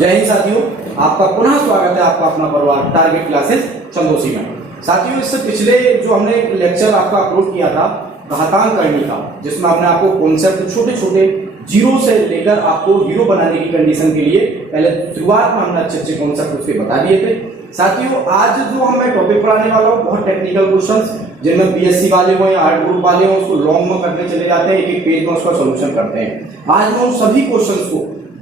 जय हिंद साथियों, आपका पुनः स्वागत है आपका अपना परिवार टारगेट क्लासेस चंदोसी में। साथियों, इससे पिछले जो हमने एक लेक्चर आपका अपलोड किया था घातांक करनी का, जिसमें हमने आपको कॉन्सेप्ट छोटे छोटे जीरो से लेकर आपको हीरो बनाने की कंडीशन के लिए पहले शुरुआत में हमने अच्छे अच्छे कॉन्सेप्ट उसके बता दिए थे। साथियों, आज जो हमें टॉपिक पढ़ाने वाला हूँ बहुत टेक्निकल क्वेश्चंस, जिनमें बीएससी वाले हो या आर्ट ग्रुप वाले हो उसको लॉन्ग में करके चले जाते हैं, एक एक पेज में उसका सोल्यूशन करते हैं। आज मैं उन सभी क्वेश्चंस को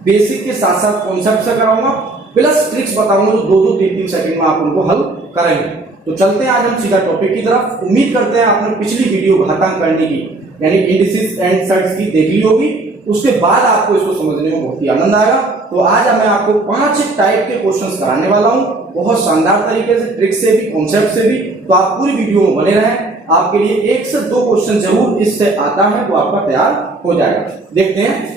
बेसिक के साथ साथ कॉन्सेप्ट से कराऊंगा, प्लस ट्रिक्स बताऊंगा जो 2-2, 3-3 सेकंड में आप उनको हल करेंगे। तो चलते हैं आज हम सीधा टॉपिक की तरफ। उम्मीद करते हैं आपने पिछली वीडियो घातांक करने की यानी इंडिसेस एंड सेट्स की देख ली होगी, उसके बाद आपको इसको समझने में बहुत ही आनंद आएगा। तो आज मैं आपको 5 टाइप के क्वेश्चंस कराने वाला हूं, बहुत शानदार तरीके से, ट्रिक से भी, कॉन्सेप्ट से भी। तो आप पूरी वीडियो में बने रहें, आपके लिए 1 से 2 क्वेश्चन जरूर इससे आता है वो आपका तैयार हो जाएगा। देखते हैं।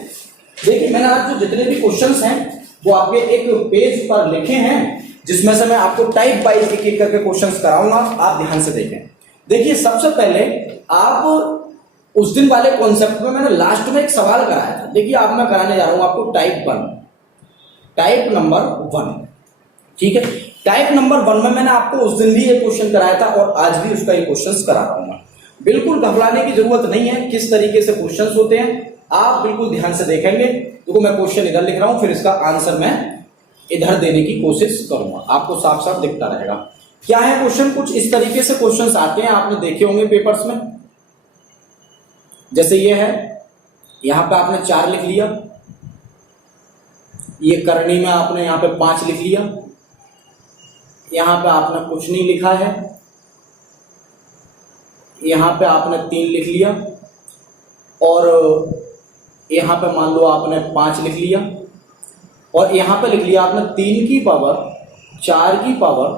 देखिए, मैंने आज जो जितने भी क्वेश्चंस हैं वो आपके एक पेज पर लिखे हैं, जिसमें से मैं आपको टाइप वाइज एक एक करके क्वेश्चंस कराऊंगा, आप ध्यान से देखें। देखिए, सबसे पहले आप उस दिन वाले कॉन्सेप्ट में मैंने लास्ट में एक सवाल कराया था। देखिए, आप मैं कराने जा रहा हूं आपको टाइप नंबर 1। ठीक है, टाइप नंबर 1 में मैंने आपको उस दिन भी एक क्वेश्चन कराया था और आज भी उसका एक क्वेश्चन करा रहा हूं। बिल्कुल घबराने की जरूरत नहीं है, किस तरीके से क्वेश्चन होते हैं आप बिल्कुल ध्यान से देखेंगे। देखो, मैं क्वेश्चन इधर लिख रहा हूं, फिर इसका आंसर मैं इधर देने की कोशिश करूंगा, आपको साफ साफ दिखता रहेगा। क्या है क्वेश्चन? कुछ इस तरीके से क्वेश्चंस आते हैं, आपने देखे होंगे पेपर्स में। जैसे ये है, यहां पे आपने 4 लिख लिया, ये करनी में आपने यहां पे 5 लिख लिया, यहां पे आपने कुछ नहीं लिखा है, यहां पे आपने 3 लिख लिया, और यहां पे मान लो आपने 5 लिख लिया, और यहां पे लिख लिया आपने 3 की पावर 4 की पावर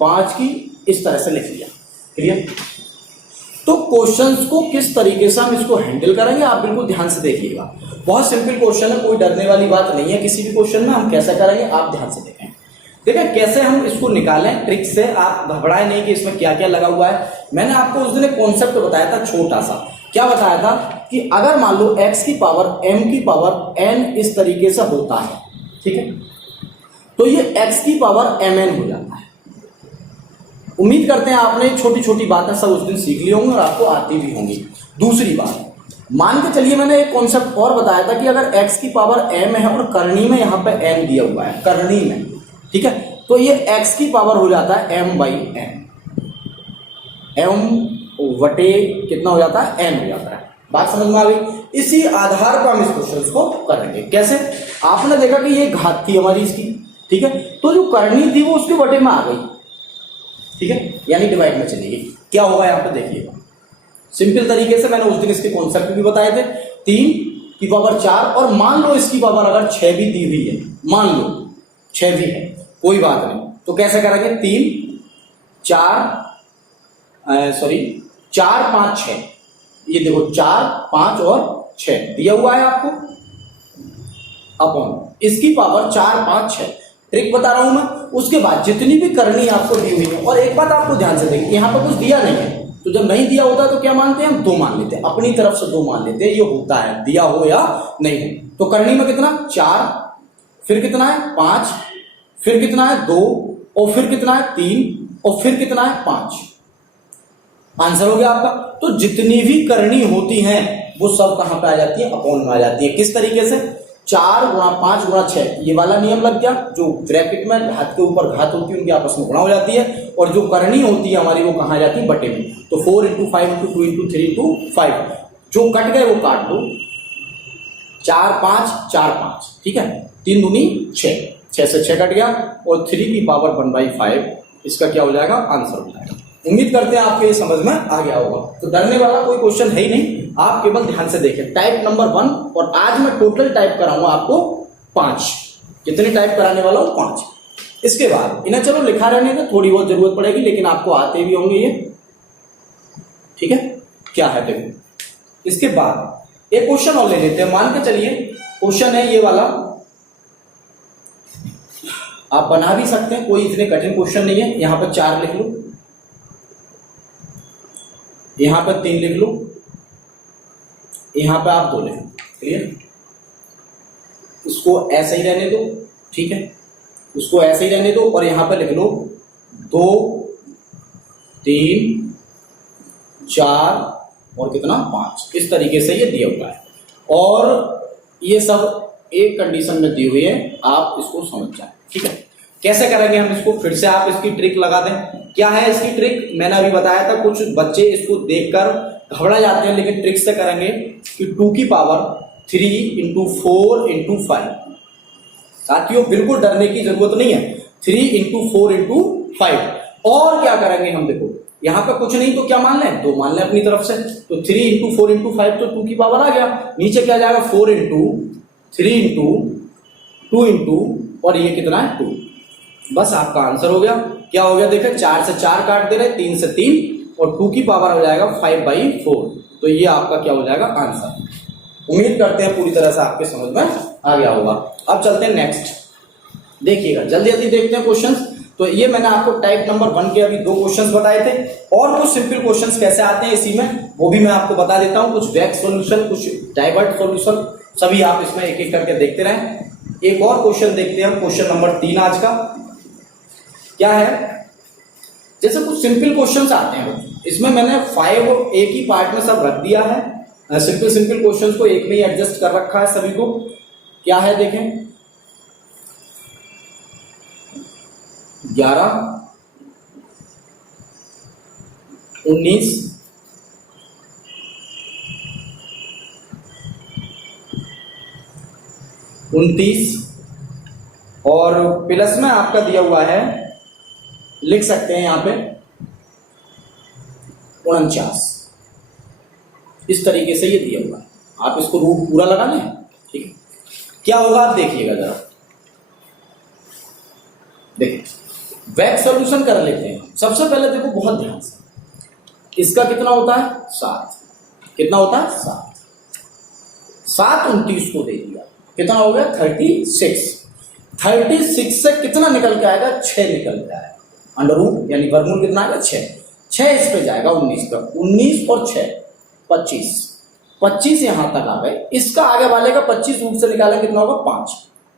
5 की, इस तरह से लिख लिया। क्लियर? तो क्वेश्चंस को किस तरीके से हम इसको हैंडल करेंगे आप बिल्कुल ध्यान से देखिएगा। बहुत सिंपल क्वेश्चन है, कोई डरने वाली बात नहीं है किसी भी क्वेश्चन में। हम कैसे करेंगे आप ध्यान से देखें। देखिए, कैसे हम इसको निकालें ट्रिक से, आप घबराए नहीं कि इसमें क्या क्या लगा हुआ है। मैंने आपको उस दिन एक कॉन्सेप्ट बताया था छोटा सा। क्या बताया था कि अगर मान लो x की पावर m की पावर n इस तरीके से होता है, ठीक है, तो ये x की पावर mn हो जाता है। उम्मीद करते हैं आपने छोटी छोटी बातें सब उस दिन सीख ली होंगी और आपको आती भी होंगी। दूसरी बात, मान के चलिए मैंने एक कॉन्सेप्ट और बताया था कि अगर x की पावर m है और करनी में यहाँ पे n दिया हुआ है, करनी में, ठीक है, तो ये x की पावर हो जाता है m/n, m वटे कितना हो जाता है? n हो जाता है। बात समझ में आ गई? इसी आधार पर हम इस क्वेश्चन को करेंगे। कैसे? आपने देखा कि ये घात थी हमारी इसकी, ठीक है, तो जो करनी थी वो उसके वटे में आ गई, ठीक है, यानी डिवाइड में चली गई। क्या होगा यहाँ पे देखिएगा, सिंपल तरीके से मैंने उस दिन इसके कॉन्सेप्ट भी बताए थे। 3 की पावर 4, और मान लो इसकी पावर अगर 6 भी दी हुई है, मान लो 6 भी है, कोई बात नहीं, तो कैसे करेंगे? 4 5 6, ये देखो 4 5 और 6 दिया हुआ है आपको, अपॉन इसकी पावर 4 5 6। ट्रिक बता रहा हूं मैं। उसके बाद जितनी भी करनी आपको दी हुई है, और एक बात आपको ध्यान से देखिए, यहां पर कुछ दिया नहीं है, तो जब नहीं दिया होता तो क्या मानते हैं हम? 2 मान लेते हैं, अपनी तरफ से 2 मान लेते हैं, ये होता है दिया हो या नहीं हो। तो करनी में कितना? 4, फिर कितना है? 5, फिर कितना है? 2, और फिर कितना है? 3, और फिर कितना है? 5। आंसर हो गया आपका। तो जितनी भी करनी होती हैं वो सब कहां पे आ जाती है? अपॉन में आ जाती है। किस तरीके से? 4 गुणा 5 गुणा 6, ये वाला नियम लग गया। जो ब्रैकेट में घात के ऊपर घात होती है उनकी आपस में गुणा हो जाती है, और जो करनी होती है हमारी वो कहां जाती है? बटे में। तो 4 × 5 × 2 × 3 × 5, जो कट गए वो काट दो। 4 5 4 5, ठीक है, 3 दूनी 6, 6 से 6 कट गया, और 3 की पावर 1/5, इसका क्या हो जाएगा? आंसर हो जाएगा। उम्मीद करते हैं आपके ये समझ में आ गया होगा। तो डरने वाला कोई क्वेश्चन है ही नहीं, आप केवल ध्यान से देखें। टाइप नंबर 1, और आज मैं टोटल टाइप कराऊंगा आपको 5। कितने टाइप कराने वाला हूं? 5। इसके बाद इन्हें चलो लिखा रहने में थोड़ी बहुत जरूरत पड़ेगी, लेकिन आपको आते भी होंगे ये, ठीक है। क्या है देखो, इसके बाद एक क्वेश्चन और ले लेते हैं। मान के चलिए क्वेश्चन है ये वाला, आप बना भी सकते हैं, कोई इतने कठिन क्वेश्चन नहीं है। यहां पर 4 लिख लो, यहां पर 3 लिख लो, यहां पे आप 2 लिख लो। क्लियर? इसको ऐसे ही रहने दो, ठीक है, उसको ऐसे ही रहने दो और यहां पर लिख लो 2 3 4 और कितना 5, इस तरीके से ये दिया हुआ है। और ये सब एक कंडीशन में दी हुई है, आप इसको समझ जाए। ठीक है, कैसे करेंगे हम इसको, फिर से आप इसकी ट्रिक लगा दें। क्या है इसकी ट्रिक, मैंने अभी बताया था, कुछ बच्चे इसको देखकर घबरा जाते हैं, लेकिन ट्रिक से करेंगे कि 2 की पावर 3 इंटू 4 इंटू 5। साथियों बिल्कुल डरने की जरूरत नहीं है, 3 इंटू 4 इंटू 5। और क्या करेंगे हम, देखो यहां पे कुछ नहीं तो क्या मान लें, 2 मान लें अपनी तरफ से, तो 3 इंटू 4 इंटू 5 तो 2 की पावर आ गया। नीचे क्या जाएगा 4 इंटू 3 इंटू 2 इंटू और ये कितना है 2। बस आपका आंसर हो गया। क्या हो गया देखें, 4 से 4 काट दे रहे, 3 से 3 और 2 की पावर हो जाएगा 5/4। तो ये आपका क्या हो जाएगा आंसर। उम्मीद करते हैं पूरी तरह से आपके समझ में आ गया होगा। अब चलते हैं नेक्स्ट, देखिएगा जल्दी जल्दी देखते हैं क्वेश्चंस। तो ये मैंने आपको टाइप नंबर 1 के अभी 2 क्वेश्चंस बताए थे, और कुछ सिंपल क्वेश्चंस कैसे आते हैं इसी में वो भी मैं आपको बता देता हूं। कुछ बैक सॉल्यूशन, कुछ डाइवर्ट सॉल्यूशन, सभी आप इसमें एक एक करके देखते रहें। एक और क्वेश्चन देखते हैं हम, क्वेश्चन नंबर 3 आज का। क्या है, जैसे कुछ सिंपल क्वेश्चंस आते हैं, इसमें मैंने 5 एक ही पार्ट में सब रख दिया है, सिंपल क्वेश्चंस को एक में ही एडजस्ट कर रखा है सभी को। क्या है देखें, 11 19 29 और प्लस में आपका दिया हुआ है, लिख सकते हैं यहां पे 49। इस तरीके से ये दिया हुआ है, आप इसको रूट पूरा लगा लें। ठीक है, क्या होगा आप देखिएगा जरा, देखिए बैक सॉल्यूशन कर लेते हैं। सबसे पहले देखो बहुत ध्यान से, इसका कितना होता है 7, कितना होता है 7 29 को दे दिया, कितना हो गया 36। 36 से कितना निकल के आएगा 6 निकल के आएगा, अंडर रूट यानी वर्गमूल कितना आएगा 6 इस पे जाएगा 19 का, 19 और 6 25 यहां तक आ गए। इसका आगे वाले का 25 रूट से निकालें कितना होगा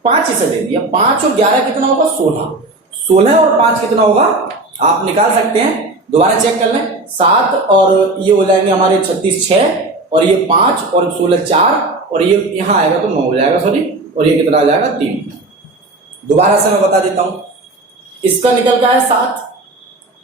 5 इसे दे दिया, 5 और 11 कितना होगा 16 और 5 कितना होगा आप निकाल सकते हैं, दोबारा चेक कर लें। 7 और ये हो जाएंगे हमारे 36 6 और ये 5 और 16 4 और ये यहां आएगा तो 9 हो जाएगा, सॉरी, और ये कितना आ जाएगा 3। दोबारा से मैं बता देता हूं, इसका निकल का है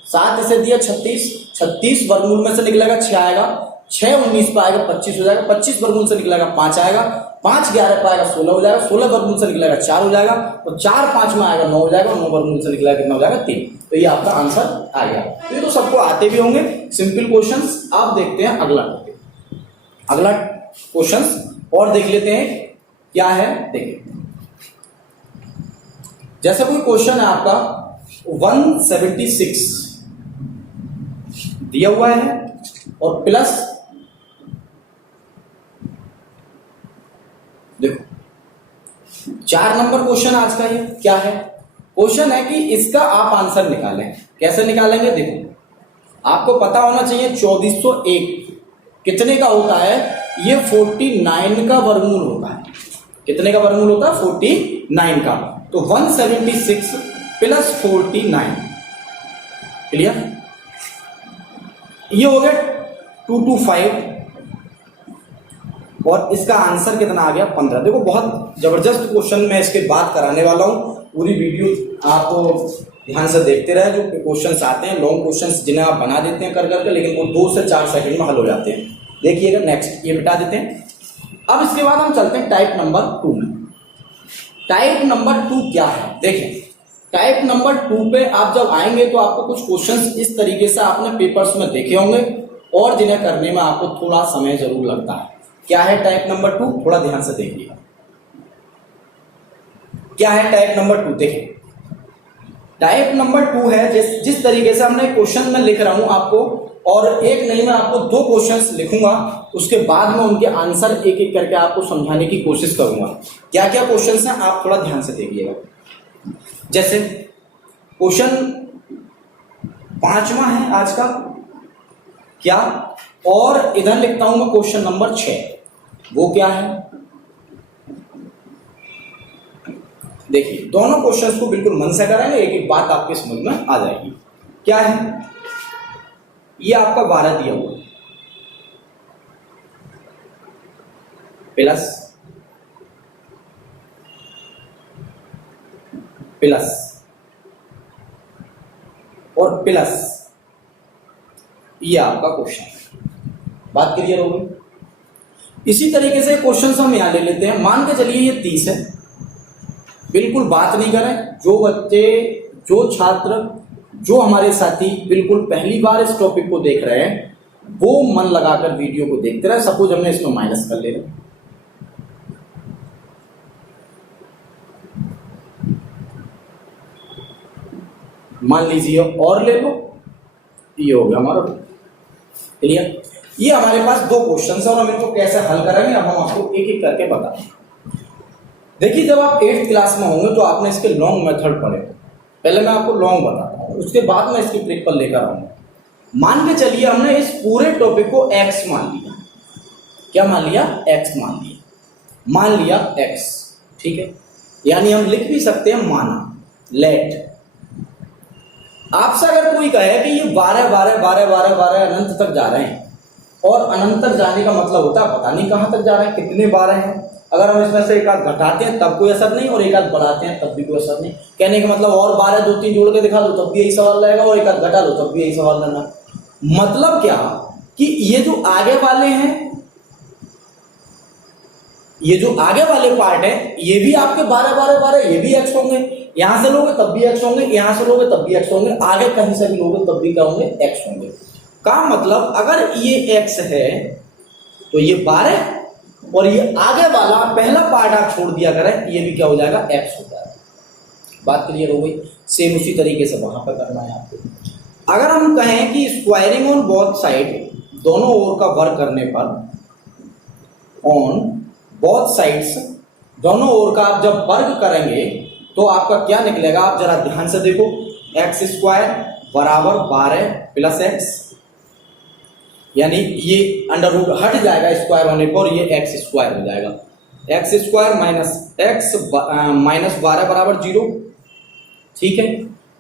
7 इसे दिया 36 वर्गमूल में से निकलेगा 6 आएगा, 6 19 पे आएगा 25 हो जाएगा, 25 वर्गमूल से निकलेगा 5 आएगा, 5 11 पे आएगा 16 हो जाएगा, 16 वर्गमूल से निकलेगा 4 हो जाएगा, तो 4 5 में आएगा 9 हो जाएगा, 9 वर्गमूल से निकलेगा कितना हो जाएगा 3। तो ये आपका आंसर आ गया। तो ये तो सबको आते भी होंगे सिंपल क्वेश्चंस। आप देखते हैं अगला क्वेश्चंस और देख लेते हैं क्या है। देखिए जैसे कोई क्वेश्चन है आपका 176 दिया हुआ है और प्लस, देखो 4 नंबर क्वेश्चन आज का। ये क्या है, क्वेश्चन है कि इसका आप आंसर निकालें। कैसे निकालेंगे, देखो आपको पता होना चाहिए 2401 कितने का होता है, ये 49 का वर्गमूल होता है। कितने का वर्गमूल होता है 49 का। तो 176 प्लस 49, क्लियर, ये हो गया 225 और इसका आंसर कितना आ गया 15। देखो बहुत जबरदस्त क्वेश्चन मैं इसके बाद कराने वाला हूं, पूरी वीडियो आप ध्यान से देखते रहे। जो क्वेश्चंस आते हैं लॉन्ग क्वेश्चंस जिन्हें आप बना देते हैं कर करके, लेकिन वो 2 से 4 सेकंड में हल हो जाते हैं। देखिएगा नेक्स्ट, ये मिटा देते हैं। अब इसके बाद हम चलते हैं टाइप नंबर 2 में। टाइप नंबर 2 क्या है, देखें टाइप नंबर 2 पे आप जब आएंगे तो आपको कुछ क्वेश्चंस इस तरीके से आपने पेपर्स में देखे होंगे और जिन्हें करने में आपको थोड़ा समय जरूर लगता है। क्या है टाइप नंबर 2, थोड़ा ध्यान से देखिएगा। क्या है टाइप नंबर 2, देखिए टाइप नंबर 2 है जिस तरीके से हमने क्वेश्चन में लिख रहा हूं आपको, और एक नहीं मैं आपको 2 क्वेश्चंस लिखूंगा, उसके बाद में उनके आंसर एक एक करके आपको समझाने की कोशिश करूंगा। क्या क्या क्वेश्चंस हैं आप थोड़ा ध्यान से देखिएगा। जैसे क्वेश्चन 5वां है आज का, क्या, और इधर लिखता हूं मैं क्वेश्चन नंबर 6, वो क्या है, देखिए दोनों क्वेश्चंस को बिल्कुल मन से करेंगे, एक एक बात आपके समझ में आ जाएगी। क्या है, ये आपका 12 दिया हुआ प्लस प्लस और प्लस, ये आपका क्वेश्चन है। बात क्लियर हो गई। इसी तरीके से क्वेश्चन हम यहां ले लेते हैं। मान के चलिए ये 30 है, बिल्कुल बात नहीं करें। जो बच्चे, जो छात्र, जो हमारे साथी बिल्कुल पहली बार इस टॉपिक को देख रहे हैं, वो मन लगाकर वीडियो को देखते रहे। सपोज हमने इसमें माइनस कर ले रहे, मान लीजिए और ले लो, ये हो गया हमारा क्लियर। ये हमारे पास दो क्वेश्चन है और हम इनको कैसे हल करेंगे अब हम आपको एक एक करके बताएंगे। देखिए जब आप 8th क्लास में होंगे तो आपने इसके लॉन्ग मेथड पढ़े। पहले मैं आपको लॉन्ग बताता हूँ, उसके बाद मैं इसकी ट्रिक पर लेकर आऊंगा। मान के चलिए हमने इस पूरे टॉपिक को x मान लिया। क्या मान लिया? x मान लिया। मान लिया x, ठीक है। यानी हम लिख भी सकते हैं माना, लेट। आपसे अगर कोई कहे कि ये 12 12 12 12 12 अनंत तक जा रहे हैं, और अनंत तक जाने का मतलब होता है पता नहीं कहां तक जा रहे हैं, कितने 12 हैं। अगर हम इसमें से एक आध घटाते हैं तब कोई असर नहीं, और एक आध बढ़ाते हैं तब भी कोई असर नहीं। कहने का मतलब और 12 2 3 जोड़ के दिखा दो तब भी यही सवाल रहेगा, और एक आध घटा दो तब भी यही सवाल रहना। मतलब क्या कि ये जो आगे वाले हैं, ये जो आगे वाले पार्ट है, ये भी आपके 12 12 12, ये भी x होंगे। यहां से लोगे तब भी x होंगे, यहां से लोगे तब भी x होंगे, आगे कहीं से भी लोगे तब भी क्या होंगे? x होंगे। का मतलब अगर ये x है तो ये 12, और ये आगे वाला पहला पार्ट आप छोड़ दिया करें, ये भी क्या हो जाएगा? x हो जाएगा। बात क्लियर हो गई। सेम उसी तरीके से वहां पर करना है आपको। अगर हम कहें कि स्क्वायरिंग ऑन बोथ साइड, दोनों ओर का वर्ग करने पर, ऑन बोथ साइड्स, दोनों ओर का आप जब वर्ग करेंगे तो आपका क्या निकलेगा? आप जरा ध्यान से देखो, एक्स स्क्वायर बराबर 12 प्लस एक्स, यानी ये अंडर रूट हट जाएगा स्क्वायर होने पर, ये एक्स स्क्वायर हो जाएगा। X square minus x minus 12 बराबर 0, ठीक है।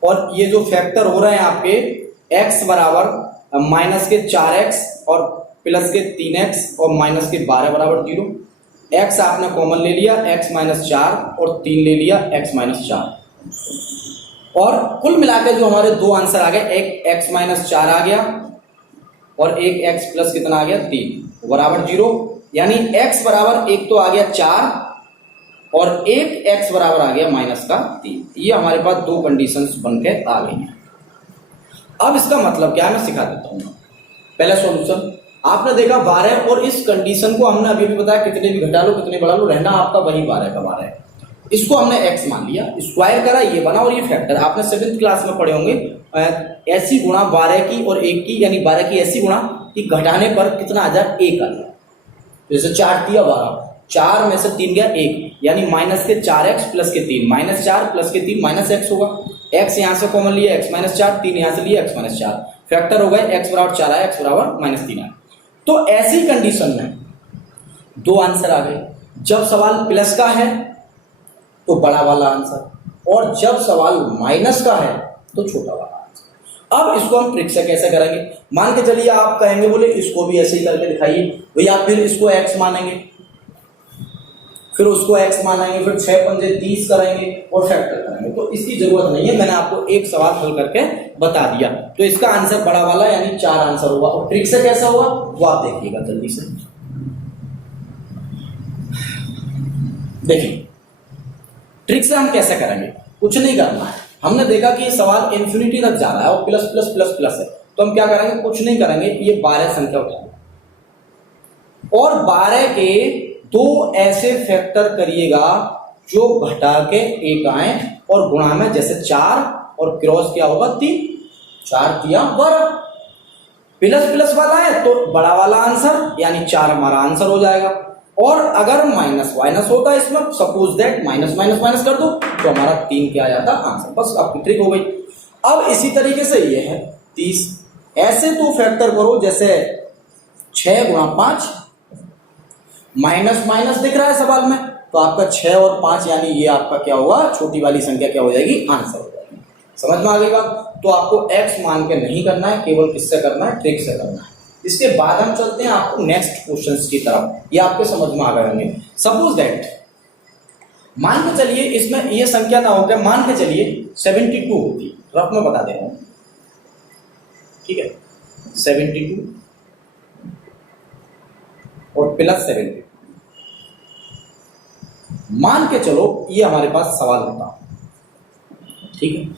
और ये जो फैक्टर हो रहे हैं आपके, एक्स बराबर माइनस के 4x और प्लस के 3x और माइनस के 12 बराबर 0। x आपने कॉमन ले लिया, x माइनस 4 और 3 ले लिया, x माइनस 4। और कुल मिलाकर जो हमारे दो आंसर आ गए, एक x माइनस 4 आ गया और एक x प्लस कितना आ गया? 3 बराबर 0। यानी x बराबर एक तो आ गया 4 और एक x बराबर आ गया माइनस का 3। ये हमारे पास दो कंडीशंस बनके आ गई हैं। अब इसका मतलब क्या है मैं सिखा देता हूं। पहला सॉल्यूशन आपने देखा 12, और इस कंडीशन को हमने अभी भी बताया, कितने भी घटा लो कितने बढ़ा लो, रहना आपका वही 12 का 12 है। इसको हमने x मान लिया, स्क्वायर करा, ये बना, और ये फैक्टर आपने 7th क्लास में पढ़े होंगे, ऐसी गुणा 12 की और 1 की, यानी 12 की ऐसी गुणा कि घटाने पर कितना आ जाए? 1 आ जाए। जैसे 4 दिया 12, 4 में से 3 गया 1, यानी माइनस के 4x प्लस के 3, माइनस 4 प्लस के 3 माइनस x होगा। x यहां से कॉमन लिया, x माइनस 4, 3 यहां से लिया, x माइनस 4, फैक्टर हो गए, x बराबर 4 आया, x बराबर माइनस 3 आया। तो ऐसी कंडीशन में दो आंसर आ गए। जब सवाल प्लस का है तो बड़ा वाला आंसर, और जब सवाल माइनस का है तो छोटा वाला आंसर। अब इसको हम ट्रिक से कैसे करेंगे? मान के चलिए आप कहेंगे बोले इसको भी ऐसे ही करके दिखाइए भैया, फिर इसको x मानेंगे, फिर उसको x मानेंगे, फिर 6 पंजे 30 करेंगे और फैक्टर करेंगे। तो इसकी जरूरत नहीं है, मैंने आपको एक सवाल हल करके बता दिया। तो इसका आंसर बड़ा वाला यानी 4 आंसर होगा। और ट्रिक से कैसा होगा वो आप देखिएगा जल्दी से। देखिए ट्रिक से हम कैसे करेंगे, कुछ नहीं करना है। हमने देखा कि सवाल इंफिनिटी तक जा रहा है और प्लस प्लस प्लस प्लस है, तो हम क्या करेंगे? कुछ नहीं करेंगे, ये 12 संख्या उठाएंगे और 12 के दो ऐसे फैक्टर करिएगा जो घटा के 1 आए, और गुणा में जैसे 4 और क्रॉस क्या होगा 3, 4 तिया 12। प्लस प्लस वाला है तो बड़ा वाला आंसर यानी 4 हमारा आंसर हो जाएगा। और अगर माइनस माइनस होता है इसमें, suppose that minus minus minus कर दो तो हमारा 3 क्या आ जाता आंसर। बस आपकी ट्रिक हो गई। अब इसी तरीके से ये है 30, ऐसे तो फैक्टर करो जैसे 6 गुणा 5, माइनस माइनस दिख रहा है सवाल में, तो आपका 6 और 5 यानी ये आपका क्या होगा, छोटी वाली संख्या क्या हो जाएगी, आंसर हो जाएगी। समझ में आ गई बात। तो आपको x मान के नहीं करना है, केवल किससे करना है, ट्रिक से करना है। इसके बाद हम चलते हैं आपको नेक्स्ट क्वेश्चंस की तरफ, ये आपके समझ में आ गए होंगे। सपोज दैट, मान के चलिए इसमें ये संख्या ना होकर मान के चलिए 72 होती, रफ में बता दे रहा हूं, ठीक है, 72 और प्लस 72, मान के चलो ये हमारे पास सवाल होता, ठीक है,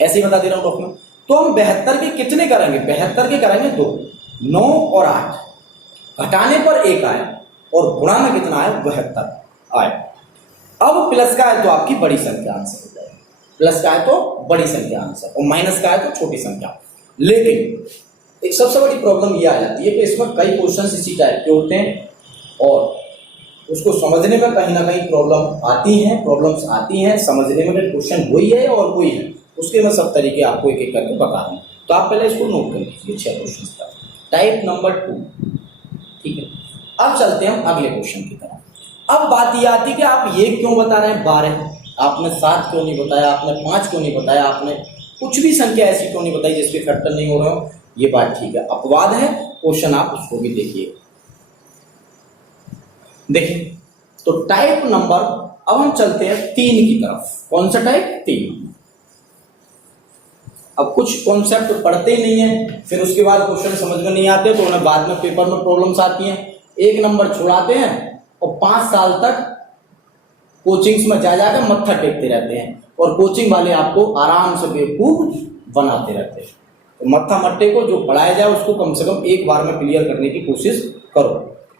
ऐसे ही बता दे रहा हूं डॉक्यूमेंट। तो हम 72 के कितने करेंगे, 72 के करेंगे 2, 9 और 8, घटाने पर 1 आए और गुणा में कितना आए, 72 आए। अब प्लस का है तो आपकी बड़ी संख्या आंसर हो जाएगी, प्लस का है तो बड़ी संख्या आंसर, और माइनस का है तो छोटी संख्या। लेकिन एक सबसे बड़ी प्रॉब्लम ये आ जाती है कि इसमें कई क्वेश्चन इसी टाइप के होते हैं और उसको समझने में कहीं ना कहीं प्रॉब्लम्स आती हैं समझने में, क्वेश्चन वही है और कोई है, उसके मैं सब तरीके आपको एक एक करके बता रहा हूँ। तो आप पहले इसको नोट कर लीजिए, 6 क्वेश्चन का टाइप नंबर 2, ठीक है। अब चलते हैं अगले क्वेश्चन की तरफ। अब बात यह आती है कि आप ये क्यों बता रहे हैं 12, आपने 7 क्यों नहीं बताया, आपने 5 क्यों नहीं बताया, आपने कुछ भी संख्या ऐसी क्यों नहीं बताई जिसके फैक्टर नहीं हो रहे हो। ये बात ठीक है, अपवाद है, क्वेश्चन आप उसको भी देखिए। देखिए तो टाइप नंबर, अब हम चलते हैं 3 की तरफ। कौन सा टाइप, 3। अब कुछ कॉन्सेप्ट पढ़ते ही नहीं है, फिर उसके बाद क्वेश्चन समझ में नहीं आते, तो उन्हें बाद में पेपर में प्रॉब्लम्स आती हैं। 1 नंबर छुड़ाते हैं और 5 साल तक कोचिंग्स में जा जाकर मत्था टेकते रहते हैं, और कोचिंग वाले आपको आराम से बेवकूफ बनाते रहते हैं। तो मत्था मट्टे को जो पढ़ाया जाए उसको कम से कम एक बार में क्लियर करने की कोशिश करो।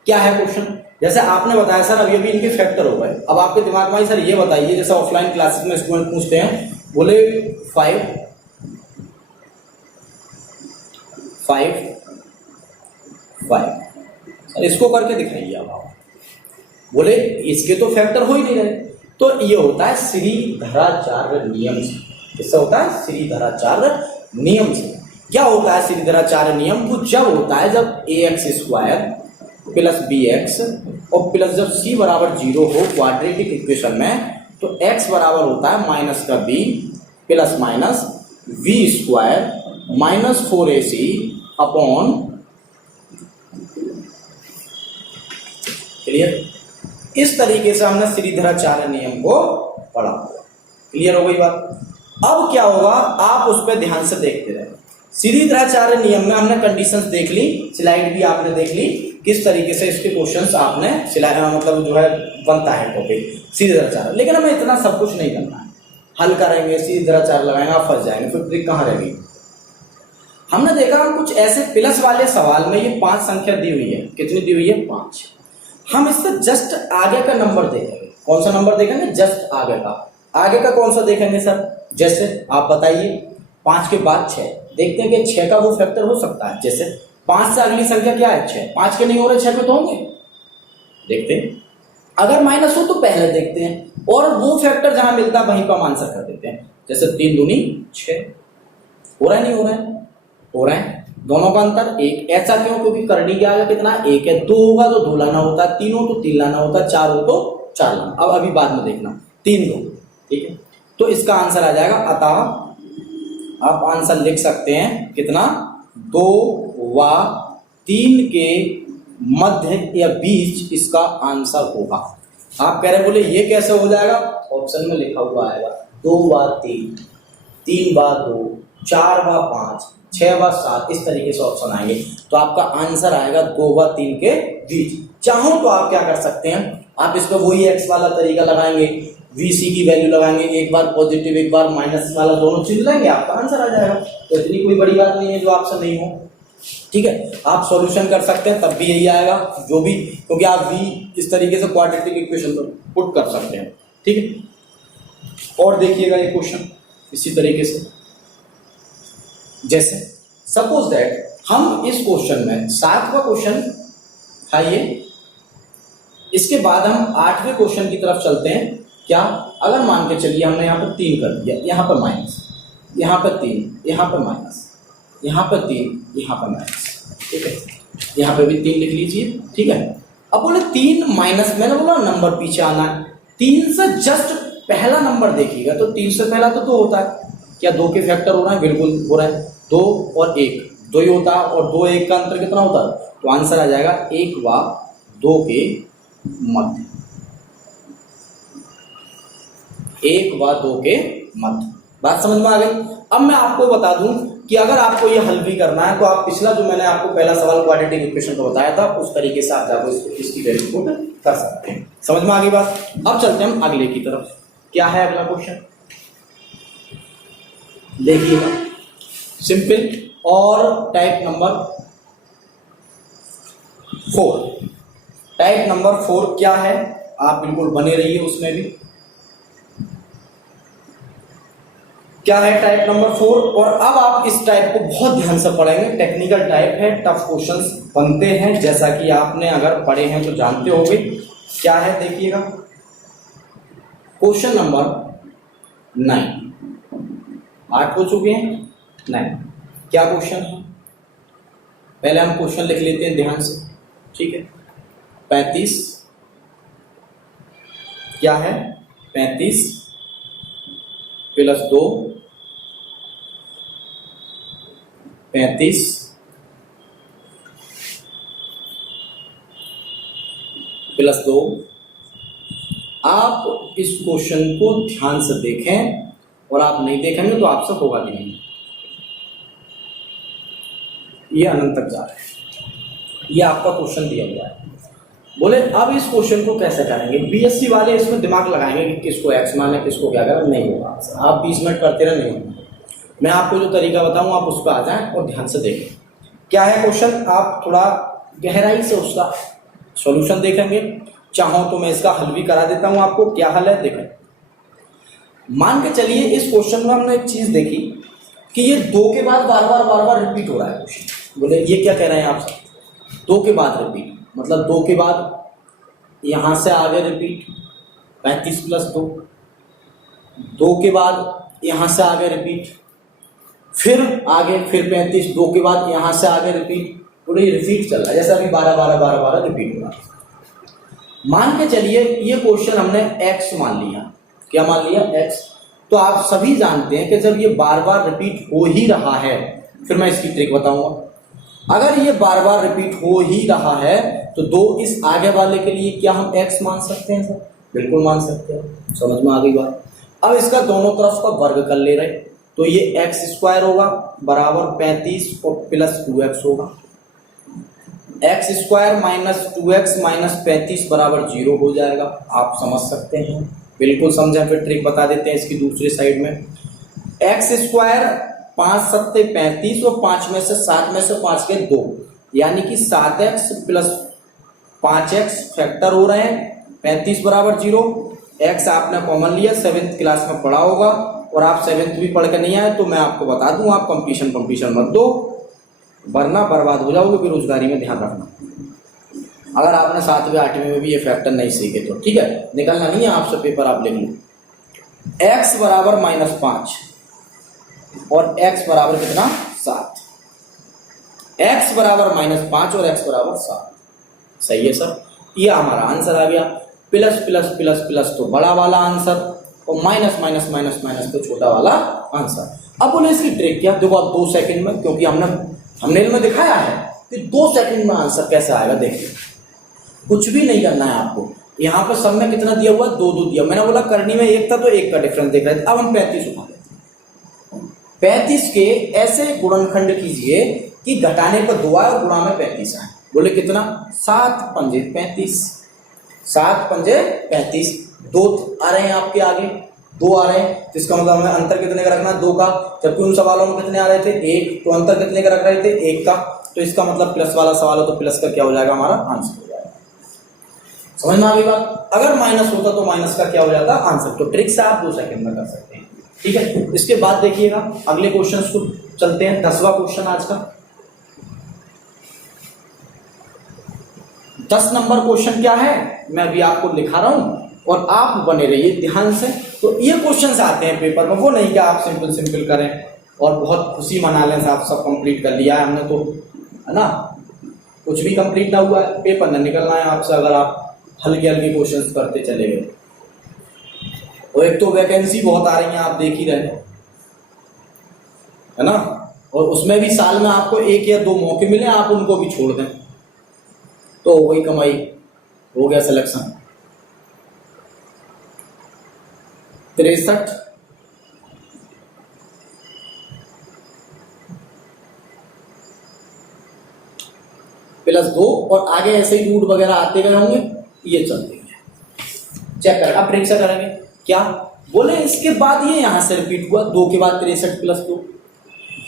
क्या है क्वेश्चन, जैसे आपने बताया सर अभी अभी इनके फैक्टर हो गए, अब आपके दिमाग में सर ये बताइए, जैसे ऑफलाइन क्लासेस में स्टूडेंट पूछते हैं, बोले 5 सर इसको करके दिखाइए। अब आप बोले इसके तो फैक्टर हो ही नहीं रहे, तो ये होता है श्रीधराचार्य नियम से। किससे होता है, श्रीधराचार्य नियम से। क्या होता है श्रीधराचार्य नियम, वो जब होता है जब ax² प्लस bx और प्लस जब c बराबर 0 हो क्वाड्रेटिक इक्वेशन में, तो x बराबर होता है माइनस का b plus minus v² minus 4ac upon, clear. इस तरीके से हमने श्रीधराचार्य नियम को पढ़ा। क्लियर हो गई बात। अब क्या होगा, आप उस पर ध्यान से देखते रहे। श्रीधराचार्य नियम में हमने कंडीशंस देख ली, स्लाइड भी आपने देख ली, किस तरीके से इसके क्वेश्चंस आपने मतलब जो है बनता है टॉपिक श्रीधराचार्य। लेकिन हमें इतना सब कुछ नहीं करना है, हल करेंगे श्रीधराचार्य लगाएंगे, आप फंस जाएंगे, फिर ट्रिक कहाँ रहेगी। हमने देखा कुछ ऐसे प्लस वाले सवाल में ये 5 संख्या दी हुई है, कितनी दी हुई है, 5। हम इससे जस्ट आगे का नंबर देखेंगे। कौन सा नंबर देखेंगे, जस्ट आगे का। आगे का कौन सा देखेंगे सर, जैसे आप बताइए 5 के बाद 6, देखते हैं कि 6 का वो फैक्टर हो सकता है। जैसे 5 से अगली संख्या क्या है, 6, 5 के नहीं हो रहे, 6 पे तो होंगे, देखते हैं। अगर माइनस हो तो पहले देखते हैं, और वो फैक्टर जहां मिलता है वहीं पर हम आंसर कर देते हैं। जैसे 3 दूनी 6, हो रहा है नहीं हो रहा है, हो रहा है, दोनों का अंतर 1। ऐसा क्यों, क्योंकि करनी क्या आएगा, कितना 1 है, 2 होगा तो 2 लाना होता है, 3 हो तो 3 लाना होता है, 4 हो तो 4 लाना। अब अभी बाद में देखना 3 2, ठीक है। तो इसका आंसर आ जाएगा, अतः आप आंसर लिख सकते हैं कितना, 2 व 3 के मध्य या बीच इसका आंसर होगा। आप कह रहे बोले ये कैसे हो जाएगा, ऑप्शन में लिखा हुआ आएगा 2 व 3, 3 व 2, 4 व 5, 6 व 7, इस तरीके से ऑप्शन आएंगे। तो आपका आंसर आएगा 2 व 3 के बीच। चाहो तो आप क्या कर सकते हैं, आप इसको वही x वाला तरीका लगाएंगे, VC की वैल्यू लगाएंगे, एक बार पॉजिटिव एक बार माइनस वाला, दोनों चीज लेंगे, आपका आंसर आ जाएगा। तो इतनी कोई बड़ी बात नहीं है जो आपसे नहीं हो, ठीक है। आप सॉल्यूशन कर सकते हैं, तब भी यही आएगा जो भी, क्योंकि आप v इस तरीके से क्वाड्रेटिक इक्वेशन पुट कर सकते हैं, ठीक है। और देखिएगा ये क्वेश्चन इसी तरीके से, जैसे सपोज दैट हम इस क्वेश्चन में 7वां क्वेश्चन था ये, इसके बाद हम 8वें क्वेश्चन की तरफ चलते हैं। क्या, अगर मान के चलिए हमने यहाँ पर 3 कर दिया, यहाँ पर माइनस, यहाँ पर 3, यहाँ पर माइनस, यहाँ पर 3, यहाँ पर माइनस, ठीक है। यहाँ पे भी 3 लिख लीजिए, ठीक है। अब बोले 3 माइनस, मैंने बोला नंबर पीछे आना है, 3 से जस्ट पहला नंबर देखिएगा तो 3 से पहला तो 2 होता है। क्या 2 के फैक्टर हो रहे हैं? बिल्कुल हो रहा है। 2 और 1 2 ही होता है, और 2 1 का अंतर कितना होता है? तो आंसर आ जाएगा 1 व 2 के मध्य। 1 व 2 के मध्य। बात समझ में आ गई? अब मैं आपको बता दूं कि अगर आपको ये हल भी करना है तो आप पिछला जो मैंने आपको पहला सवाल क्वाड्रेटिक इक्वेशन का बताया था उस तरीके से आप जाकर इसकी वैल्यू पुट कर सकते हैं। समझ में आ गई बात? अब चलते हैं हम अगले की तरफ। क्या है अगला क्वेश्चन? देखिएगा, सिंपल और टाइप नंबर 4। टाइप नंबर 4 क्या है? आप बिल्कुल बने रहिए उसमें भी। क्या है टाइप नंबर 4? और अब आप इस टाइप को बहुत ध्यान से पढ़ेंगे। टेक्निकल टाइप है, टफ क्वेश्चंस बनते हैं, जैसा कि आपने अगर पढ़े हैं तो जानते होंगे। क्या है देखिएगा, क्वेश्चन नंबर 9। 8 हो चुके हैं, 9। क्या क्वेश्चन है? पहले हम क्वेश्चन लिख लेते हैं ध्यान से, ठीक है। 35 क्या है? 35 प्लस 2 35 प्लस 2। आप इस क्वेश्चन को ध्यान से देखें, और आप नहीं देखेंगे तो आपसे होगा भी नहीं। ये अनंत तक जा रहा है, ये आपका क्वेश्चन दिया हुआ है। बोले अब इस क्वेश्चन को कैसे करेंगे? बीएससी वाले इसमें दिमाग लगाएंगे कि किसको एक्स माने, किसको क्या करें। नहीं होगा, आप 20 मिनट करते रहे, नहीं होगा। मैं आपको जो तरीका बताऊं आप उस पर आ जाएं और ध्यान से देखें। क्या है क्वेश्चन? आप थोड़ा गहराई से उसका सॉल्यूशन देखेंगे। चाहो तो मैं इसका हल भी करा देता हूं आपको। क्या हल है देखें। मान के चलिए इस क्वेश्चन में हमने एक चीज देखी कि ये 2 के बाद बार बार रिपीट हो रहा है क्वेश्चन। बोले ये क्या कह रहे हैं आपसे? 2 के बाद रिपीट, मतलब 2 के बाद यहां से आगे रिपीट 35 प्लस 2, 2 के बाद यहां से आगे रिपीट, फिर आगे फिर 35, 2 के बाद यहां से आगे रिपीट। बोले रिपीट चल रहा है, जैसा अभी 12 रिपीट हो रहा है। मान के चलिए ये क्वेश्चन हमने एक्स मान लिया। क्या मान लिया? एक्स। तो आप सभी जानते हैं कि जब ये बार बार रिपीट हो ही रहा है, फिर मैं इसकी ट्रिक बताऊंगा। अगर ये बार बार रिपीट हो ही रहा है तो 2 इस आगे वाले के लिए क्या हम x मान सकते हैं सर? बिल्कुल मान सकते हैं। समझ में आ गई बात? अब इसका दोनों तरफ का वर्ग कर ले रहे, तो ये x² होगा बराबर 35 और प्लस 2x होगा। x² माइनस 2x माइनस 35 बराबर 0 हो जाएगा। आप समझ सकते हैं, बिल्कुल समझें। फिर ट्रिक बता देते हैं इसकी दूसरी साइड में। x² 5 सत्ते 35 और 5 में से 7 में से 5 के 2, यानी कि 7x प्लस 5x फैक्टर हो रहे हैं। 35 बराबर 0। x आपने कॉमन लिया, 7th क्लास में पढ़ा होगा, और आप 7th भी पढ़ के नहीं आए तो मैं आपको बता दूं, आप कंपटीशन मत दो, वरना बर्बाद हो जाओगे बेरोजगारी में। ध्यान रखना, अगर आपने 7वीं 8वीं में भी ये फैक्टर नहीं सीखे तो ठीक है, निकलना नहीं है आपसे पेपर, आप लिख लो। x बराबर -5 और x बराबर कितना? 7। x बराबर -5 और x बराबर 7। सही है सर, ये हमारा आंसर आ गया। प्लस प्लस प्लस प्लस तो बड़ा वाला आंसर, और माइनस माइनस माइनस माइनस तो छोटा वाला आंसर। अब बोले इसकी ट्रिक क्या? देखो आप 2 सेकंड में, क्योंकि हमने थंबनेल में दिखाया है कि 2 सेकंड में आंसर कैसे आएगा। देखिए, कुछ भी नहीं करना है आपको। यहाँ पर सब में कितना दिया हुआ? 2 दिया। मैंने बोला करनी में 1 था तो 1 का डिफरेंस देख रहे थे। अब हम 35 उठा लेते हैं। 35 के ऐसे गुणनखंड कीजिए कि घटाने पर 2 आए और गुणा में 35 आए। बोले कितना? 7 पंजे 35, 7 पंजे 35। 2 आ रहे हैं आपके आगे, 2 आ रहे हैं, तो इसका मतलब हमें अंतर कितने का रखना? 2 का। जबकि उन सवालों में कितने आ रहे थे? 1, तो अंतर कितने का रख रहे थे? 1 का। तो इसका मतलब प्लस वाला सवाल हो तो प्लस का क्या हो जाएगा? हमारा आंसर हो जाएगा। समझ में आ गई बात? अगर माइनस होता तो माइनस का क्या हो जाता? आंसर। तो ट्रिक से आप 2 सेकंड में कर सकते हैं, ठीक है। इसके बाद देखिएगा अगले क्वेश्चन को चलते हैं। 10वां क्वेश्चन आज का। 10 नंबर क्वेश्चन क्या है मैं अभी आपको लिखा रहा हूं, और आप बने रहिए ध्यान से। तो ये क्वेश्चन आते हैं पेपर में, वो नहीं कि आप सिंपल करें और बहुत खुशी मना लें साहब सब कंप्लीट कर लिया है हमने, तो है ना, कुछ भी कंप्लीट ना हुआ है, पेपर न निकलना है आपसे अगर आप हल्के क्वेश्चंस करते चले गए। और एक तो वैकेंसी बहुत आ रही है, आप देख ही रहे हैं, है ना, और उसमें भी साल में आपको 1 या 2 मौके मिले, आप उनको भी छोड़ दें तो वही कमाई, हो गया सिलेक्शन। 63 प्लस 2 और आगे ऐसे ही रूट वगैरह आते गए होंगे, ये चलते हैं। चेक करें, अब ट्रिक से करेंगे क्या बोले, इसके बाद ये यहां से रिपीट हुआ, 2 के बाद 63 प्लस 2,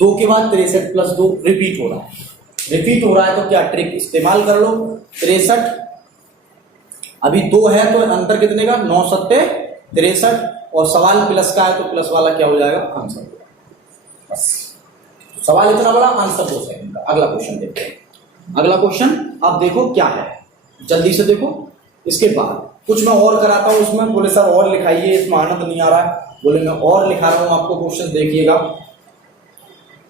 2 के बाद 63 प्लस 2 रिपीट हो रहा है, रिपीट हो रहा है तो क्या ट्रिक इस्तेमाल कर लो। 63 अभी 2 है तो अंतर कितने का, 9 सत्ते 63, और सवाल प्लस का है तो प्लस वाला क्या हो जाएगा, आंसर हो जाएगा। बस सवाल इतना बड़ा, आंसर 2 सेकंड का। अगला क्वेश्चन देखते हैं। अगला क्वेश्चन आप देखो क्या है, जल्दी से देखो। इसके बाद कुछ मैं और कराता हूं उसमें, बोले सर और लिखाइए, इसमें आनंद नहीं आ रहा है, बोले मैं और लिखा रहा हूं आपको क्वेश्चन, देखिएगा।